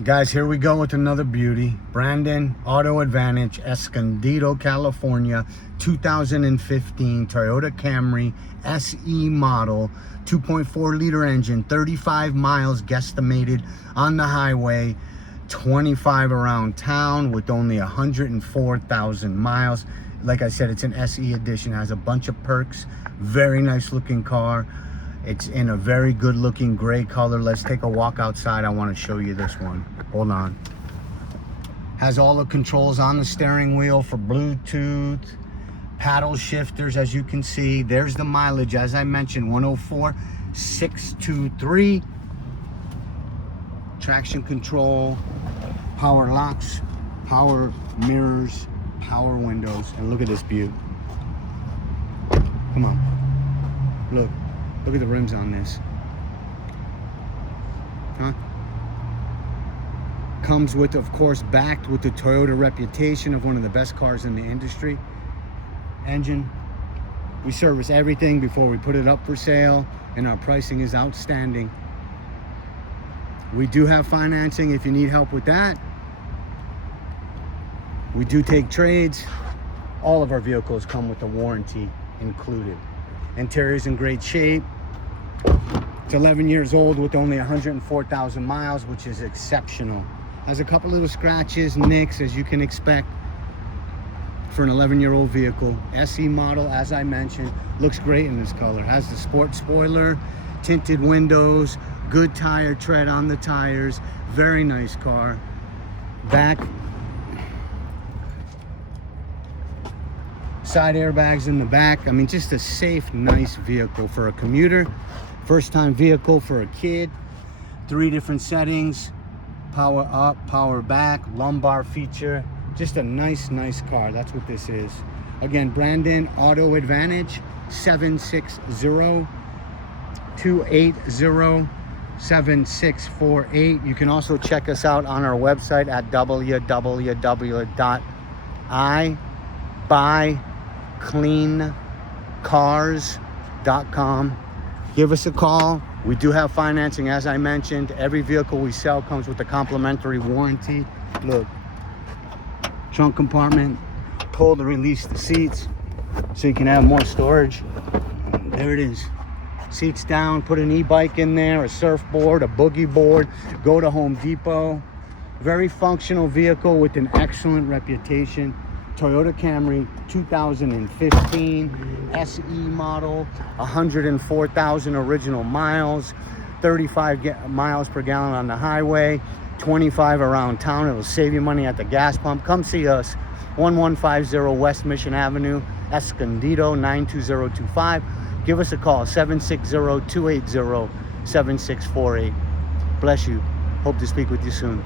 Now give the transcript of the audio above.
Guys, here we go with another beauty. Brandon Auto Advantage, Escondido, California, 2015 Toyota Camry SE model, 2.4 liter engine, 35 miles guesstimated on the highway, 25 around town with only 104,000 miles. Like I said, it's an SE edition, has a bunch of perks, very nice looking car. It's in a very good looking gray color. Let's take a walk outside. I want to show you this one. Hold on. Has all the controls on the steering wheel for Bluetooth, paddle shifters, as you can see. There's the mileage, as I mentioned, 104,623. Traction control, power locks, power mirrors, power windows. And look at this beaut. Come on. Look. Look at the rims on this. Huh? Comes with, of course, backed with the Toyota reputation of one of the best cars in the industry. Engine. We service everything before we put it up for sale, and our pricing is outstanding. We do have financing if you need help with that. We do take trades. All of our vehicles come with a warranty included. Interior's in great shape. It's 11 years old with only 104,000 miles, which is exceptional. Has a couple little scratches, nicks, as you can expect for an 11-year-old vehicle. SE model, as I mentioned, looks great in this color. Has the sport spoiler, tinted windows, good tire tread on the tires. Very nice car. Back. Side airbags in the back. I mean, just a safe, nice vehicle for a commuter. First time vehicle for a kid. 3 different settings. Power up, power back, lumbar feature. Just a nice car. That's what this is. Again, Brandon Auto Advantage, 760-280-7648. You can also check us out on our website at www.ibuycleancars.com. Give us a call. We do have financing, as I mentioned. Every vehicle we sell comes with a complimentary warranty. Look, trunk compartment, pull to release the seats so you can have more storage. There it is. Seats down, put an e-bike in there, a surfboard, a boogie board, go to Home Depot. Very functional vehicle with an excellent reputation. Toyota Camry 2015 SE model, 104,000 original miles, 35 miles per gallon on the highway, 25 around town. It'll save you money at the gas pump. Come see us, 1150 West Mission Avenue, Escondido, 92025. Give us a call, 760-280-7648. Bless you. Hope to speak with you soon.